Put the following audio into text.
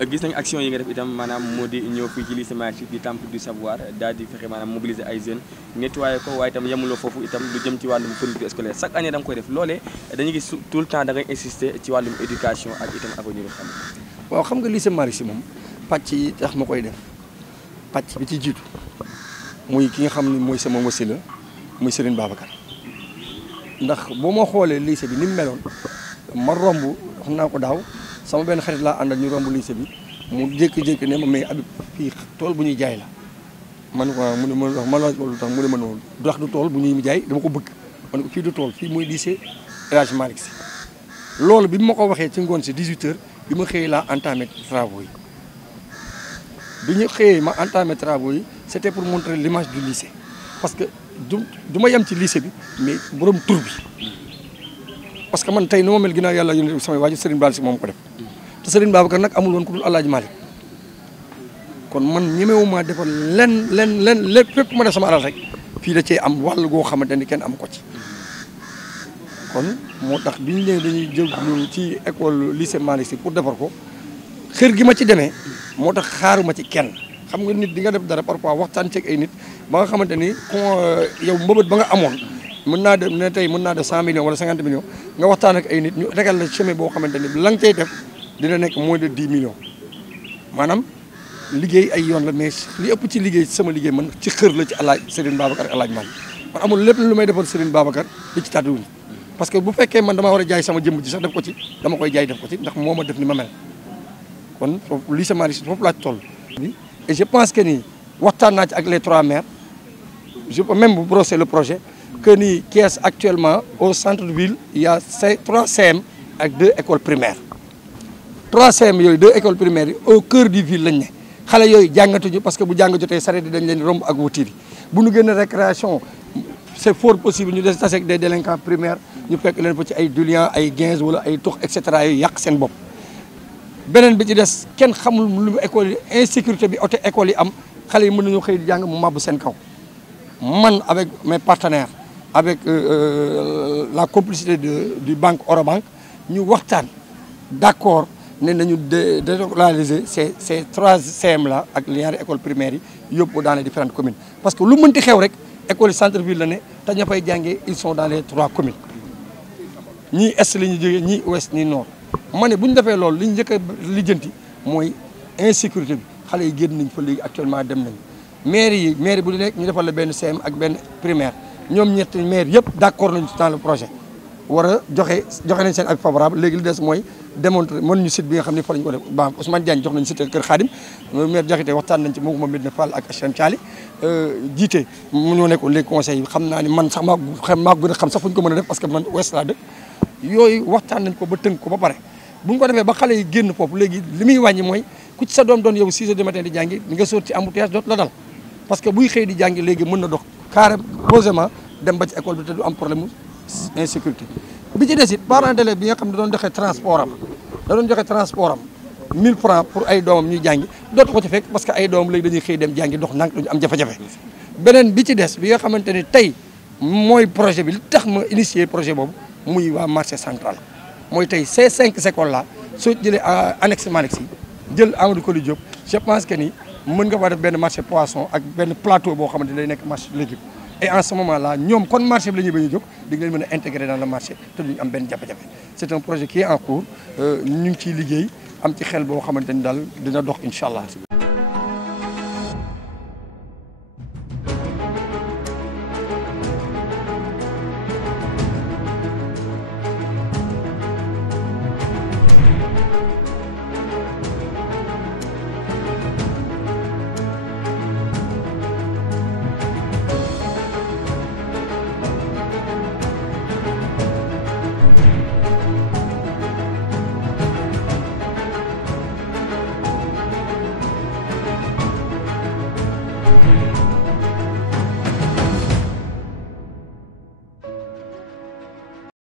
gis nañ action yi nga def itam maanaam moo di ñëw fii ci lycée Malick Sy di temple du savoir daal di fexe maanaam mobiliser ay jeunes nettoyer ko waaye itam yemuloo foofu itam lu jëm ci wàllum fourniture scolaire chaque année da nga koy def loolee dañuy gis tout le temps da ngay insister ci wàllum éducation ak itam avenir xam waaw xam nga lycée Malick Sy moom pàcc yi tax ma koy def pàcc bi ci jiitu muy ki nga xam ne mooy sama wasila muy Serigne Babacar ndax boo ma xoolee lycée bi ni mu meloon ma romb wax naa ko daaw sama benn xarit laa àndal ñu romb lycée bi mu jékki-jékki ne ma mais Habib fii tool bu ñuy jaay la man ko mu ne ma wax ma laaj ko lu tax mu ne ma noonu ndax du tool bu ñuy jaay dama ko bëgg ma ne ko fii du tool fii mooy lycée El Hadj Malick Sy loolu bi ma ko waxee ci ngoon si 18h bi ma xëyee laa entamé travaux yi bi ñu xëyee ma entamé travaux yi c'était pour montrer l'image du lycée parce que du ma yem ci lycée bi mais borom tur bi parce que man tey nu ma mel ginnaaw yàlla yónnee samay waajur Serigne Babacar Sy moom ko def te Serigne Babacar nag amul woon ku dul El Hadj Malick kon man ñemewuma defal len lépp fépp ma def sama alal rek fii da cee am wàll goo xamante ni kenn am ko ci kon moo tax bi ñu nee dañuy jël ci école lycée Malick Sy pour defar ko xër gi ma ci demee moo tax xaaruma ci kenn xam nga nit di nga def dara parfois waxtaan ceeg ay nit ba nga xamante ni yow mbëbët ba nga amoon mën naa def ne tey mën naa def 100 millions wala 50 millions nga waxtaan ak ay nit ñu tegal la chemin boo xamante ni la nga cay def dina nekk moins de 10 millions maanaam liggéey ay yoon la mais li ëpp ci liggéey sama liggéey man ci xër la ci alaaj Serigne Babacar ak alaaj Malick man amul lépp lu may defal Serigne Babacar li ci tàdduwuñ parce que bu fekkee man dama war a jaay sama jëmm ji sax def ko ci dama koy jaay def ko ci ndax moo ma def ni ma mel kon foofu lycée Malick Sy foofu laa ci toll et je pense que ni waxtaan naa ci ak les 3 maires je peux même vous brosser le projet que ni Thiès actuellement au centre-ville il y a 3 CM ak 2 écoles primaires 3 CM yooyu 2 écoles primaires yi au cœur du ville lañ ne xale yooyu jàngatuñu parce que bu jàng jotee sareet yi dañ leen romb ak wutir yi bu ñu génn récréation c'est fort possible ñu des tase ak des délinquants primaires ñu fekk leen fa ci ay dulian ay 15 wala ay tux et cetera yooyu yàq seen bopp beneen bi ci des kenn xamul lu école yi insécurité bi oto école yi am xale yi mën nañu xëy di jàng mu màbb seen kaw man avec mes partenaires avec la complicité du banque Orobank ñu waxtaan d'accord ne nañu délocaliser ces 3 CM là ak ñaari école primaires yi yóbbu dans les différentes communes parce que lu mënti xew rek école yi centre ville la ne te ña fay jàngee ils sont dans les 3 communes ñii est la ñu jógee ñii ouest ñii nord ma ne bu ñu defee loolu li ñu njëkk a lijjanti mooy insécurité bi xale yi génn nañ fa léegi actuellement dem nañ mairie bu nekk ñu defal la benn CM ak benn primaire ñoom ñetti maire yëpp d'accord nañu dans le projet war a joxe nañ seen avis favorable léegi li des mooy démontrer mën ñu site bi nga xam ne fa lañ ko def ba Ousmane Diagne jox nañu site Kër Khadim maire Diakhaté waxtaan nañ ci moo ma Medina Fall ak HLM Thiali jiite mu ñoo nekkoon les conseils yi xam naa ni man sax maa gën a xam sax fu ñu ko mën a def parce que man ouest laa dëkk yooyu waxtaan nañ ko ba tënk ko ba pare bu ñu ko defee ba xale yi génn foofu léegi li muy wàññi mooy ku ci sa doom doon yow 6 heures du matin di jàngi di nga sóor ci embouteillage dootu la dal parce que buy xëy di jàngi léegi mën na dox carrément posément dem ba ci école bi te du am problème insécurité bi ci des it parent d'élève bi nga xam ne doon joxe transport am 1000 francs pour ay doomam ñuy jàngi dootu ko ci fekk parce que ay doomam léegi dañuy xëy dem jàngi dox ndànk duñu am jafe-jafe beneen bi ci des bi nga xamante ni tey mooy projet bi li tax ma initier projet boobu muy waa marché central mooy tey ces 5 écoles là soo jëlee annexe Malick Sy jël Amadou Coly Diop je pense que ni mën nga fa def benn marché poisson ak benn plateau boo xamante ni day nekk marché légumes et en ce moment là ñoom kon marché bi la ñuy bañ a jóg di nga leen mën a intégrer dans le marché te duñu am benn jafe-jafe c'est un projet qui est en cours ñu ngi ciy liggéey am ci xel boo xamante ni daal dina dox incha allah.